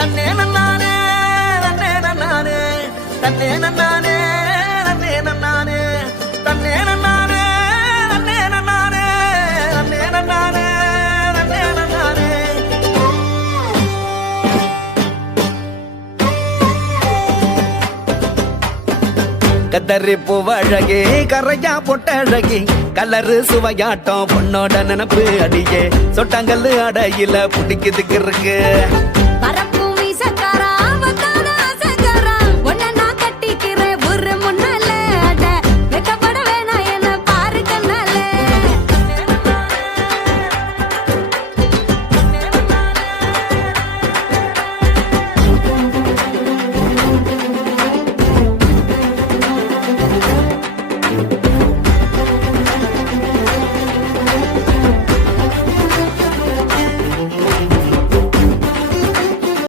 தன்னே நன்னானே நன்னே நன்னானே தன்னே நன்னானே நன்னே நன்னானே தன்னே நன்னானே நன்னே நன்னானே நன்னே நன்னானே நன்னே நன்னானே கத்தரி பூவழகே கரையா பொட்டழகி கலரு சுவையாட்டம் பொண்ணோட நினப்பு அடியே சொட்டாங்கல்லு அடையில புடிக்குதுக்கு இருக்கு